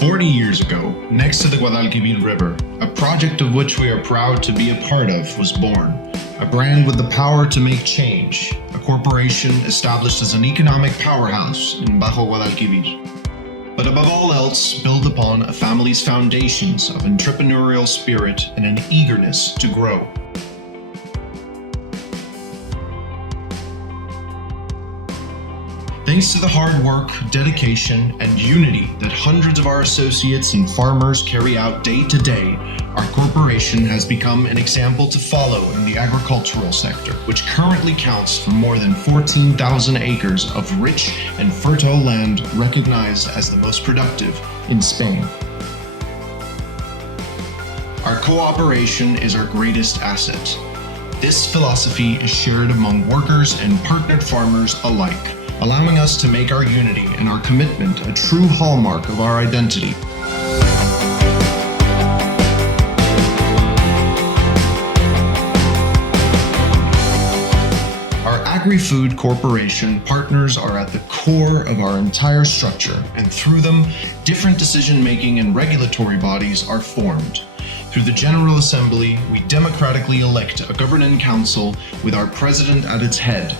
40 years ago, next to the Guadalquivir River, a project of which we are proud to be a part of was born. A brand with the power to make change, a corporation established as an economic powerhouse in Bajo Guadalquivir. But above all else, build upon a family's foundations of entrepreneurial spirit and an eagerness to grow. Thanks to the hard work, dedication, and unity that hundreds of our associates and farmers carry out day to day, our corporation has become an example to follow in the agricultural sector, which currently counts for more than 14,000 acres of rich and fertile land recognized as the most productive in Spain. Our cooperation is our greatest asset. This philosophy is shared among workers and partnered farmers alike, allowing us to make our unity and our commitment a true hallmark of our identity. Our Agri-Food Corporation partners are at the core of our entire structure, and through them, different decision-making and regulatory bodies are formed. Through the General Assembly, we democratically elect a governing council with our president at its head.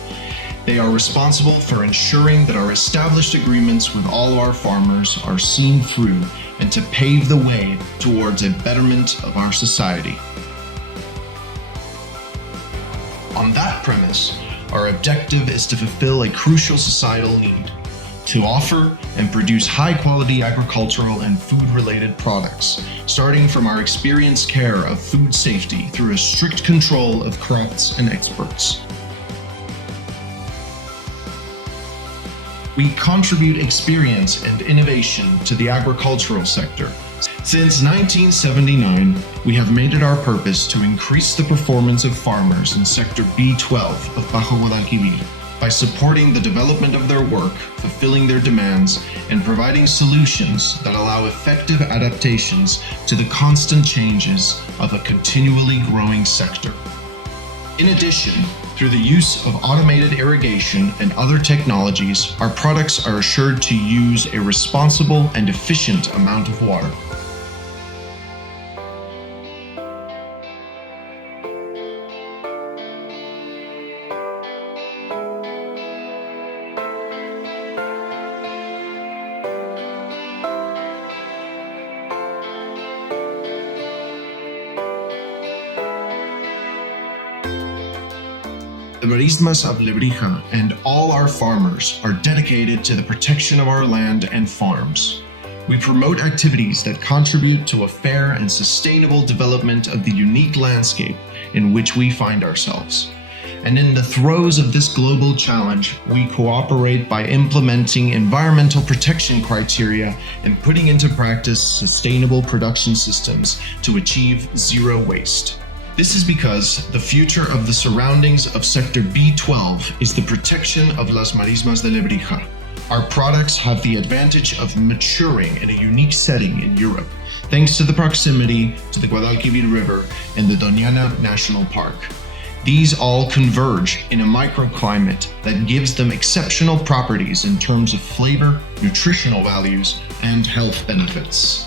They are responsible for ensuring that our established agreements with all our farmers are seen through and to pave the way towards a betterment of our society. On that premise, our objective is to fulfill a crucial societal need, to offer and produce high-quality agricultural and food-related products, starting from our experienced care of food safety through a strict control of crafts and experts. We contribute experience and innovation to the agricultural sector. Since 1979, we have made it our purpose to increase the performance of farmers in Sector B12 of Bajo Guadalquivir by supporting the development of their work, fulfilling their demands, and providing solutions that allow effective adaptations to the constant changes of a continually growing sector. In addition, through the use of automated irrigation and other technologies, our products are assured to use a responsible and efficient amount of water. The Marismas of Lebrija and all our farmers are dedicated to the protection of our land and farms. We promote activities that contribute to a fair and sustainable development of the unique landscape in which we find ourselves. And in the throes of this global challenge, we cooperate by implementing environmental protection criteria and putting into practice sustainable production systems to achieve zero waste. This is because the future of the surroundings of Sector B12 is the protection of Las Marismas de Lebrija. Our products have the advantage of maturing in a unique setting in Europe, thanks to the proximity to the Guadalquivir River and the Doñana National Park. These all converge in a microclimate that gives them exceptional properties in terms of flavor, nutritional values, and health benefits.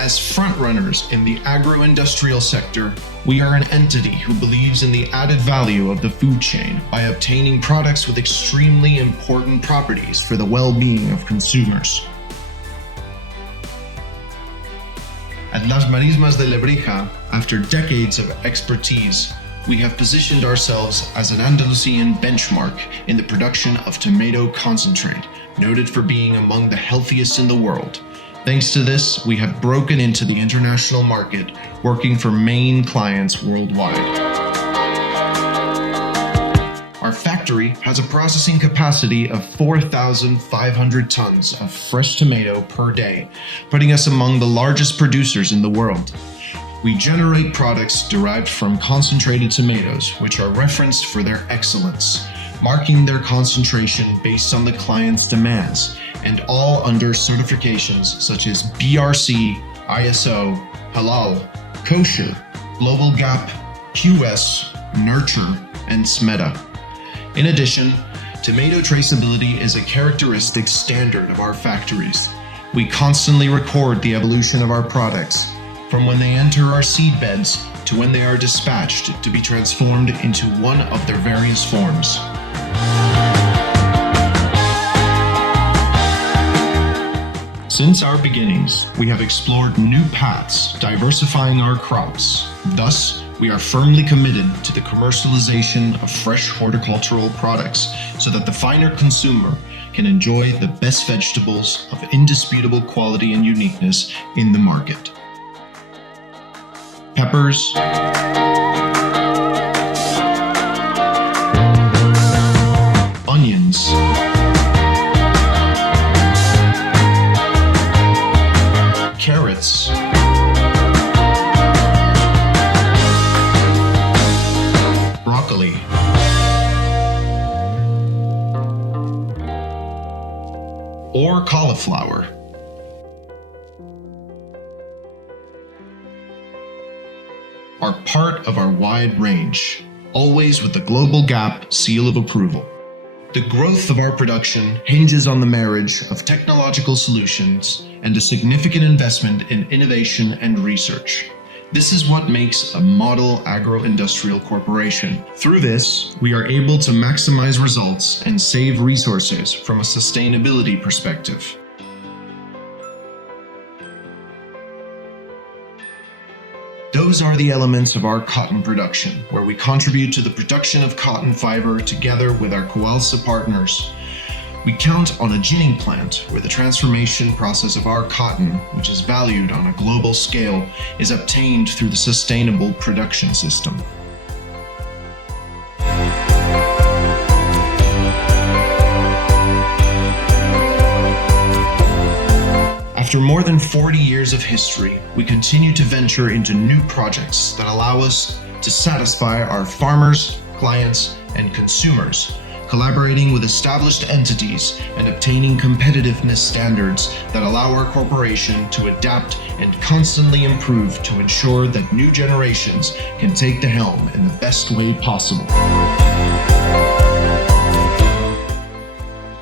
As frontrunners in the agro-industrial sector, we are an entity who believes in the added value of the food chain by obtaining products with extremely important properties for the well-being of consumers. At Las Marismas de Lebrija, after decades of expertise, we have positioned ourselves as an Andalusian benchmark in the production of tomato concentrate, noted for being among the healthiest in the world. Thanks to this, we have broken into the international market, working for main clients worldwide. Our factory has a processing capacity of 4,500 tons of fresh tomato per day, putting us among the largest producers in the world. We generate products derived from concentrated tomatoes, which are referenced for their excellence, marking their concentration based on the client's demands, and all under certifications such as BRC, ISO, Halal, Kosher, Global GAP, QS, Nurture, and SMETA. In addition, tomato traceability is a characteristic standard of our factories. We constantly record the evolution of our products, from when they enter our seed beds to when they are dispatched to be transformed into one of their various forms. Since our beginnings, we have explored new paths, diversifying our crops. Thus, we are firmly committed to the commercialization of fresh horticultural products so that the finer consumer can enjoy the best vegetables of indisputable quality and uniqueness in the market. Peppers, onions, carrots, broccoli, or cauliflower. Are part of our wide range, always with the Global Gap seal of approval. The growth of our production hinges on the marriage of technological solutions and a significant investment in innovation and research. This is what makes a model agro-industrial corporation. Through this, we are able to maximize results and save resources from a sustainability perspective. Those are the elements of our cotton production, where we contribute to the production of cotton fiber together with our Coalsa partners. We count on a ginning plant where the transformation process of our cotton, which is valued on a global scale, is obtained through the sustainable production system. After more than 40 years of history, we continue to venture into new projects that allow us to satisfy our farmers, clients, and consumers, collaborating with established entities and obtaining competitiveness standards that allow our corporation to adapt and constantly improve to ensure that new generations can take the helm in the best way possible.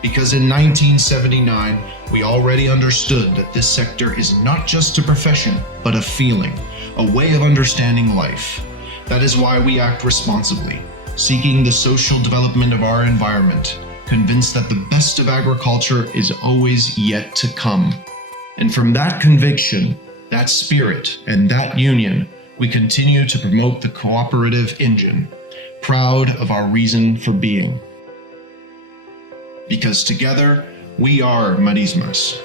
Because in 1979, we already understood that this sector is not just a profession, but a feeling, a way of understanding life. That is why we act responsibly, seeking the social development of our environment, convinced that the best of agriculture is always yet to come. And from that conviction, that spirit, and that union, we continue to promote the cooperative engine, proud of our reason for being. Because together, we are Marismas.